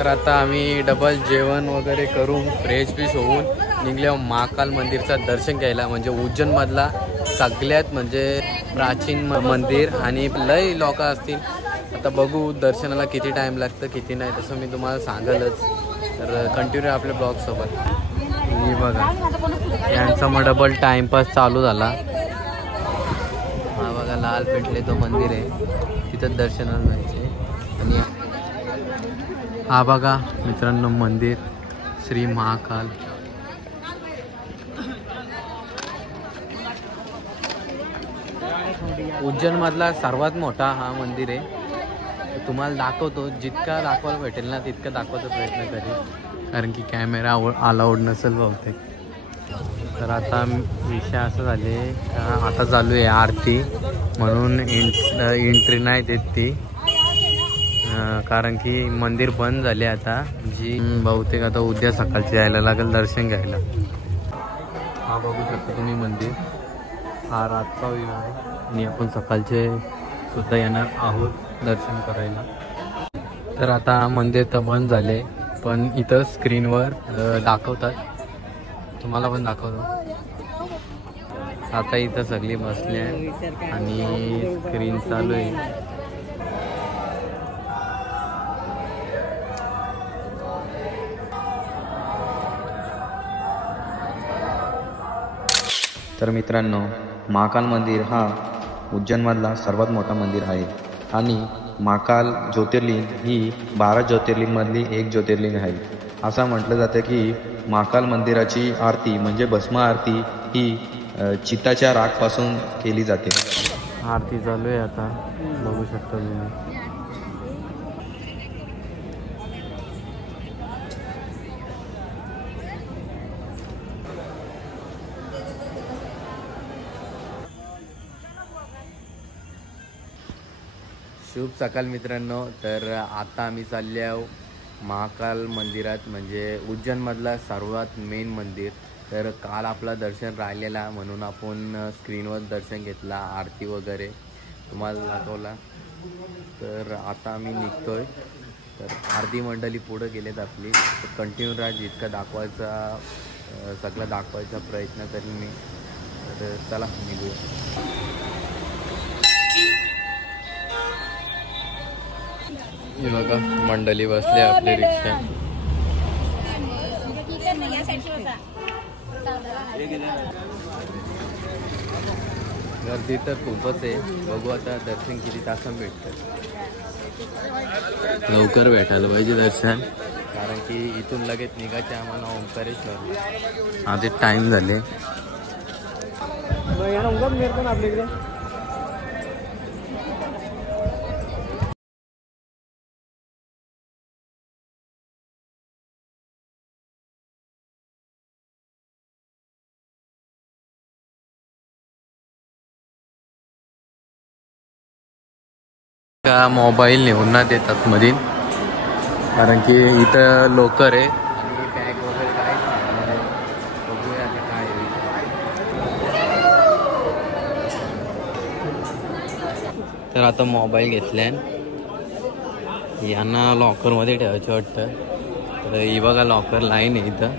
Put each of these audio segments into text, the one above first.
तर आता आम्ही डबल जेवण वगैरे करून फ्रेश फ्रेश होऊन निघल्या महाकाल मंदिरचं दर्शन घ्यायला. म्हणजे उज्जैनमधला सगळ्यात म्हणजे प्राचीन मंदिर आणि लय लोक असतील. आता बघू दर्शनाला किती टाईम लागतं किती नाही तसं मी तुम्हाला सांगालच. तर कंटिन्यू आपल्या ब्लॉगसोबत. ही बघा यांचा मग डबल टाईमपास चालू झाला. हा बघा लाल पेटले तो मंदिर आहे तिथं दर्शनाला जायचे. आणि हा बघा मित्रांनो मंदिर श्री महाकाल. उज्जैनमधला सर्वात मोठा हा मंदिर आहे. तुम्हाला दाखवतो जितका दाखवायला भेटेल ना तितका दाखवायचा प्रयत्न करेल कारण की कॅमेरा अलाउड नसेल बहुतेक. तर आता विषय असं झाले आता चालू आहे आरती म्हणून एंट्री नाही देत ती कारण की मंदिर बंद झाले आता. जी बहुतेक आता उद्या सकाळची यायला लागेल दर्शन घ्यायला. हा बघू शकता तुम्ही मंदिर. हा रातचा व्ह्यू आहे आणि आपण सकाळचे सुद्धा येणार आहोत दर्शन करायला. तर आता मंदिर तर बंद झाले पण इथं स्क्रीनवर दाखवतात. तुम्हाला पण दाखवतो. आता इथं सगळी बसली आहे आणि स्क्रीन चालू आहे. तर मित्रांनो महाकाल मंदिर हा उज्जैनमधला सर्वात मोठा मंदिर आहे आणि महाकाल ज्योतिर्लिंग ही 12 ज्योतिर्लिंगमधली एक ज्योतिर्लिंग आहे. असं म्हटलं जातं की महाकाल मंदिराची आरती म्हणजे भस्म आरती ही चिताच्या राखपासून केली जाते. आरती चालू आहे आता बघू शकता तुम्ही. शुभ सकाळ मित्रांनो. तर आता आम्ही चालले आहो महाकाल मंदिरात म्हणजे उज्जैनमधला सर्वात मेन मंदिर. तर काल आपला दर्शन राहिलेला म्हणून आपण स्क्रीनवर दर्शन घेतला आरती वगैरे तुम्हाला दाखवला. तर आता आम्ही निघतोय. तर आरती मंडळी पुढं गेलेत आपली. तर कंटिन्यू राहा जितका दाखवायचा सगळं दाखवायचा प्रयत्न करेन मी. तर चला निघूया. हे बघा मंडळी बसले आपली रिक्षा. गर्दी तर खूपच आहे. बघू आता दर्शन किती तासात भेटतं. लवकर भेटायला पाहिजे दर्शन कारण की इथून लगेच निघायचे आम्हाला ओंकारेश्वर. आधी टाइम झाले. आपल्याकडे का मोबाईल नेऊन ना देतात मधील कारण की इथं लोकर आहे आणि बॅग वगैरे काहीच नाही. बघूया ते काय तर आता मोबाईल घेतल्यान यांना लॉकरमध्ये ठेवायचं वाटतं. तर ही बघा लॉकर लाईन आहे इथं.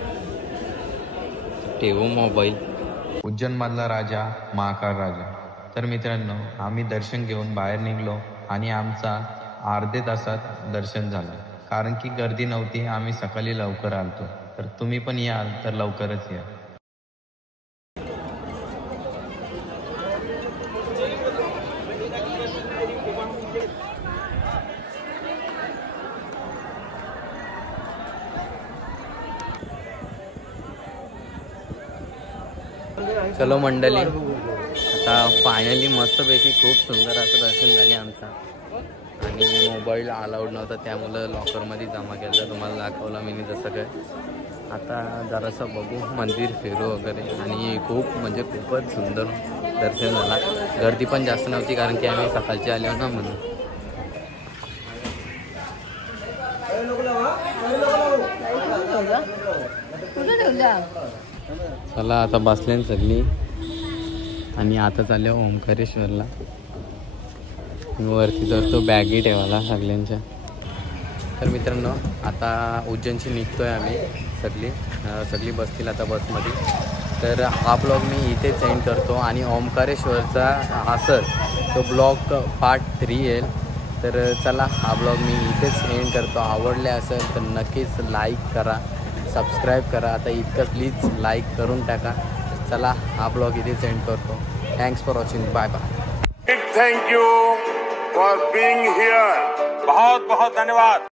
ठेवू मोबाईल. उज्जैनमधला राजा महाकाल राजा. तर मित्रांनो आम्ही दर्शन घेऊन बाहेर निघलो आणि आमचा अर्धे तासात दर्शन झालं कारण की गर्दी नव्हती. आम्ही सकाळी लवकर आलतो. तर तुम्ही पण याल तर लवकरच या. चलो मंडळी आता फायनली मस्तपैकी खूप सुंदर असं दर्शन झाले आमचा. आणि मोबाईल अलाउड नव्हता त्यामुळं लॉकरमध्ये जमा केला. तुम्हाला दाखवला मी जसं काय. आता जरासं बघू मंदिर फिरू वगैरे. आणि खूप म्हणजे खूपच सुंदर दर्शन झाला. गर्दी पण जास्त नव्हती कारण की आम्ही सकाळचे आलो ना म्हणून. चला आता बसल्यान सगळी आणि आता चालले ओंकारेश्वरला. वरती तर तो बॅगी ठेवायला सगळ्यांच्या. तर मित्रांनो आता उज्जैनची निघतो आहे आम्ही सगळी बसतील आता बसमध्ये. तर हा ब्लॉग मी इथेच एंड करतो आणि ओंकारेश्वरचा असेल तो ब्लॉग पार्ट 3 येईल. तर चला हा ब्लॉग मी इथेच एंड करतो. आवडले असेल तर नक्कीच लाईक करा, सबस्क्राईब करा. आता इतकं प्लीज लाईक करून टाका. चला हा ब्लॉग इथेच एंड करतो. Thanks for watching. Bye bye. Thank you for being here. बहुत बहुत धन्यवाद.